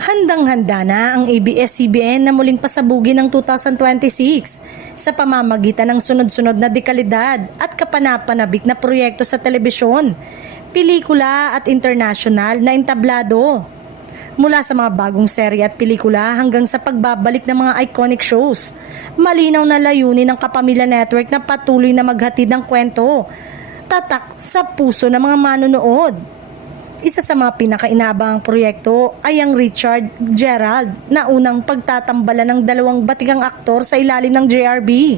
Handang-handa na ang ABS-CBN na muling pasabugin ng 2026 sa pamamagitan ng sunod-sunod na dekalidad at kapanapanabik na proyekto sa telebisyon, pelikula at internasyonal na entablado. Mula sa mga bagong serye at pelikula hanggang sa pagbabalik ng mga iconic shows, malinaw na layunin ng Kapamilya Network na patuloy na maghatid ng kwento, tatak sa puso ng mga manonood. Isa sa mga pinakainabangang proyekto ay ang Richard Gerald na unang pagtatambalan ng dalawang batigang aktor sa ilalim ng JRB.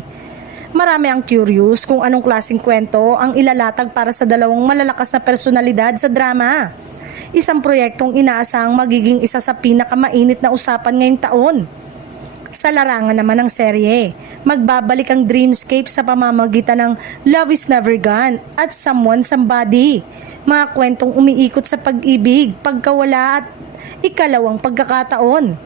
Marami ang curious kung anong klaseng kwento ang ilalatag para sa dalawang malalakas na personalidad sa drama. Isang proyektong inaasahang magiging isa sa pinakamainit na usapan ngayong taon. Sa larangan naman ng serye, magbabalik ang dreamscape sa pamamagitan ng Love is Never Gone at Someone Somebody. Mga kwentong umiikot sa pag-ibig, pagkawala at ikalawang pagkakataon.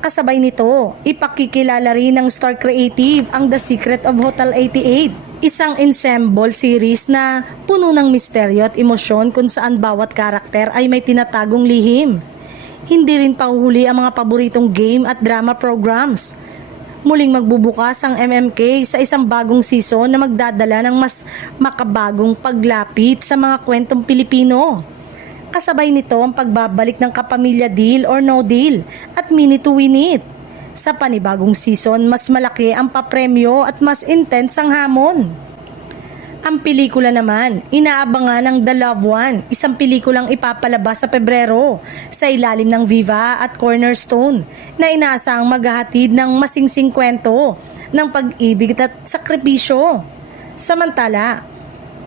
Kasabay nito, ipakikilala rin ng Star Creative ang The Secret of Hotel 88, isang ensemble series na puno ng misteryo at emosyon kung saan bawat karakter ay may tinatagong lihim. Hindi rin pahuhuli ang mga paboritong game at drama programs. Muling magbubukas ang MMK sa isang bagong season na magdadala ng mas makabagong paglapit sa mga kwentong Pilipino. Kasabay nito ang pagbabalik ng Kapamilya Deal or No Deal at Minute to Win It. Sa panibagong season, mas malaki ang papremyo at mas intense ang hamon. Ang pelikula naman, inaabangan ng The Loved One, isang pelikulang ipapalabas sa Pebrero sa ilalim ng Viva at Cornerstone na inaasahang maghahatid ng masingsing kwento ng pag-ibig at sakripisyo. Samantala,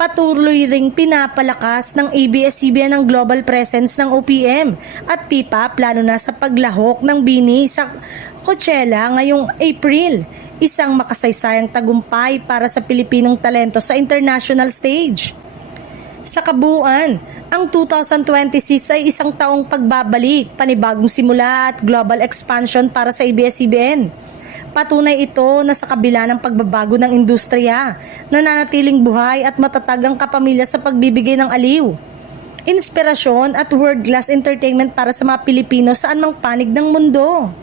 patuloy ring pinapalakas ng ABS-CBN ang global presence ng OPM at P-pop lalo na sa paglahok ng BINI sa Coachella ngayong April. Isang makasaysayang tagumpay para sa Pilipinong talento sa international stage. Sa kabuuan, ang 2026 ay isang taong pagbabalik, panibagong simula at global expansion para sa ABS-CBN. Patunay ito na sa kabila ng pagbabago ng industriya, nananatiling buhay at matatag ang kapamilya sa pagbibigay ng aliw, inspirasyon at world-class entertainment para sa mga Pilipino saan mang panig ng mundo.